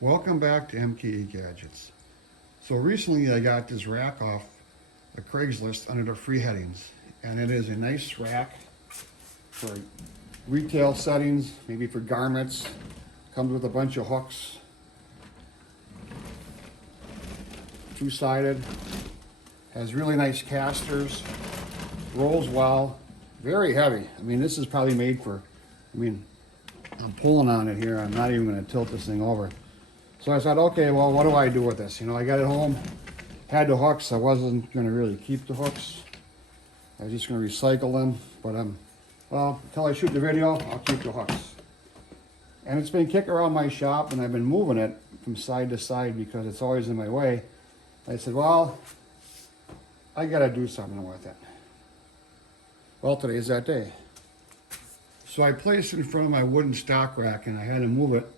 Welcome back to MKE Gadgets. So recently I got this rack off the Craigslist under the free headings, and it is a nice rack for retail settings, maybe for garments. Comes with a bunch of hooks, two-sided, has really nice casters, rolls well, very heavy. I mean, this is probably made for, I'm pulling on it here. I'm not even going to tilt this thing over. So I said, okay, well, what do I do with this? You know, I got it home, had the hooks. I wasn't going to really keep the hooks. I was just going to recycle them. But, well, until I shoot the video, I'll keep the hooks. And it's been kicking around my shop, and I've been moving it from side to side because it's always in my way. I said, well, I got to do something with it. Well, today's that day. So I placed it in front of my wooden stock rack, and I had to move it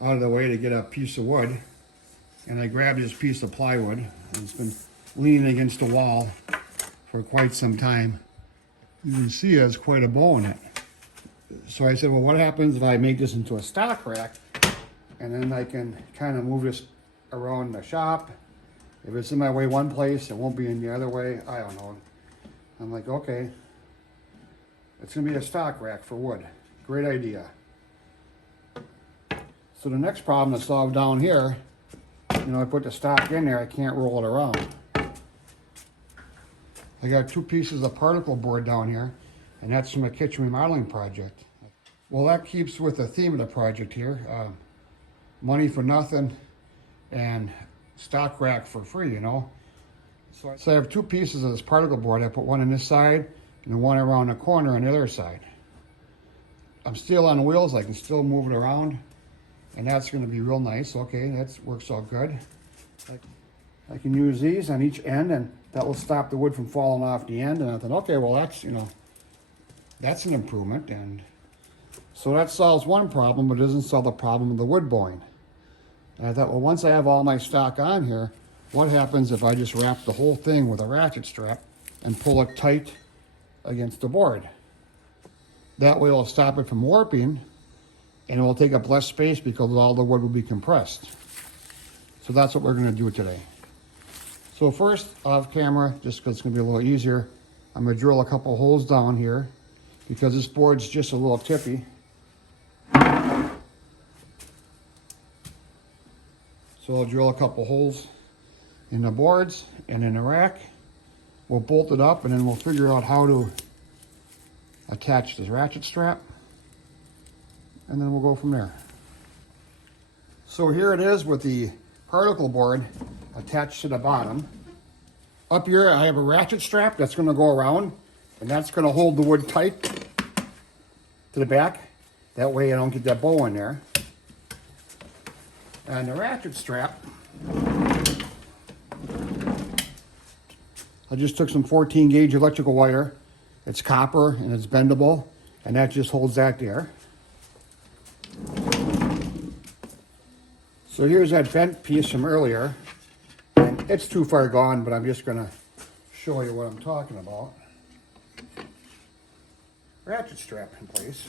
out of the way to get a piece of wood. And I grabbed this piece of plywood, and it's been leaning against the wall for quite some time. You can see it has quite a bow in it. So I said, well, what happens if I make this into a stock rack, and then I can kind of move this around the shop. If it's in my way one place, it won't be in the other way. I don't know. I'm like, okay, it's gonna be a stock rack for wood. Great idea. So the next problem to solve down here, you know, I put the stock in there, I can't roll it around. I got two pieces of particle board down here, and that's from a kitchen remodeling project. Well, that keeps with the theme of the project here. Money for nothing and stock rack for free, you know. So I have two pieces of this particle board. I put one on this side and one around the corner on the other side. I'm still on wheels, I can still move it around. And that's going to be real nice. Okay, that works all good. I can use these on each end, and that will stop the wood from falling off the end. And I thought, okay, well, that's, you know, that's an improvement. And so that solves one problem, but it doesn't solve the problem of the wood bowing. And I thought, well, once I have all my stock on here, what happens if I just wrap the whole thing with a ratchet strap and pull it tight against the board? That way it'll stop it from warping, and it will take up less space because all the wood will be compressed. So that's what we're going to do today. So first, off camera, just because it's going to be a little easier, I'm going to drill a couple holes down here because this board's just a little tippy. So I'll drill a couple holes in the boards and in the rack. We'll bolt it up, and then we'll figure out how to attach this ratchet strap. And then we'll go from there. So here it is with the particle board attached to the bottom. Up here I have a ratchet strap that's going to go around, and that's going to hold the wood tight to the back. That way I don't get that bow in there. And the ratchet strap, I just took some 14 gauge electrical wire. It's copper and it's bendable, and that just holds that there. So here's that bent piece from earlier. And it's too far gone, but I'm just going to show you what I'm talking about. Ratchet strap in place.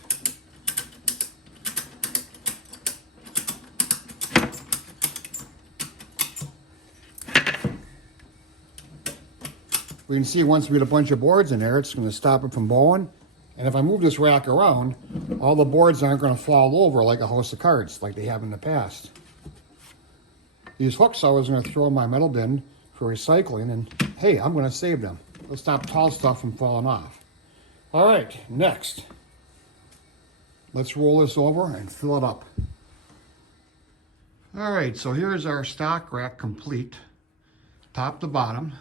We can see once we get a bunch of boards in there, it's going to stop it from bowing. And if I move this rack around, all the boards aren't going to fall over like a house of cards, like they have in the past. These hooks I was going to throw in my metal bin for recycling, and hey, I'm going to save them. It'll stop tall stuff from falling off. All right, next. Let's roll this over and fill it up. All right, so here's our stock rack complete, top to bottom.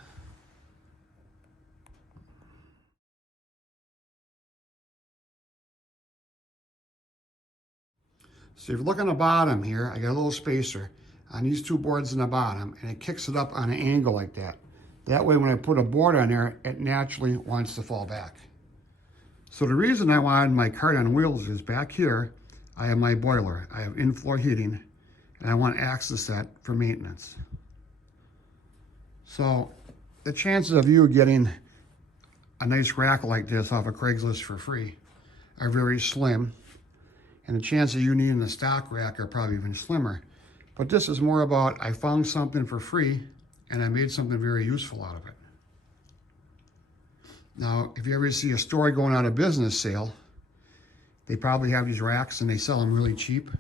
So if you look on the bottom here, I got a little spacer on these two boards in the bottom, and it kicks it up on an angle like that. That way when I put a board on there, it naturally wants to fall back. So the reason I wanted my cart on wheels is back here, I have my boiler. I have in-floor heating, and I want access that for maintenance. So the chances of you getting a nice rack like this off of Craigslist for free are very slim. And the chances of you needing a stock rack are probably even slimmer. But this is more about I found something for free and I made something very useful out of it. Now, if you ever see a store going out of business sale, they probably have these racks and they sell them really cheap,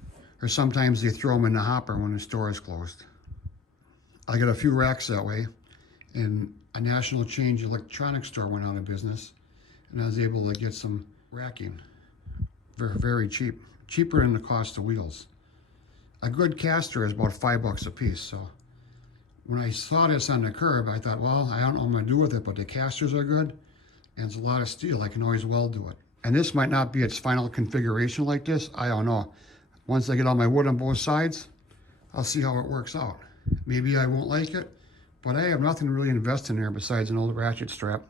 or sometimes they throw them in the hopper when the store is closed. I got a few racks that way, and a national chain electronics store went out of business, and I was able to get some racking very, very cheap, cheaper than the cost of wheels. A good caster is about $5 a piece. So when I saw this on the curb, I thought, well, I don't know what I'm gonna do with it, but the casters are good, and it's a lot of steel. I can always weld to it. And this might not be its final configuration like this. I don't know. Once I get all my wood on both sides, I'll see how it works out. Maybe I won't like it, but I have nothing to really invest in there besides an old ratchet strap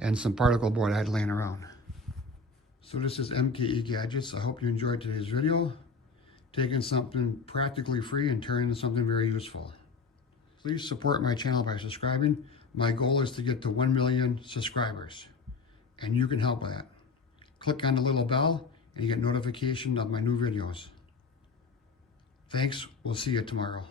and some particle board I had laying around. So this is MKE Gadgets. I hope you enjoyed today's video. Taking something practically free and turning into something very useful. Please support my channel by subscribing. My goal is to get to 1 million subscribers, and you can help with that. Click on the little bell and you get notification of my new videos. Thanks. We'll see you tomorrow.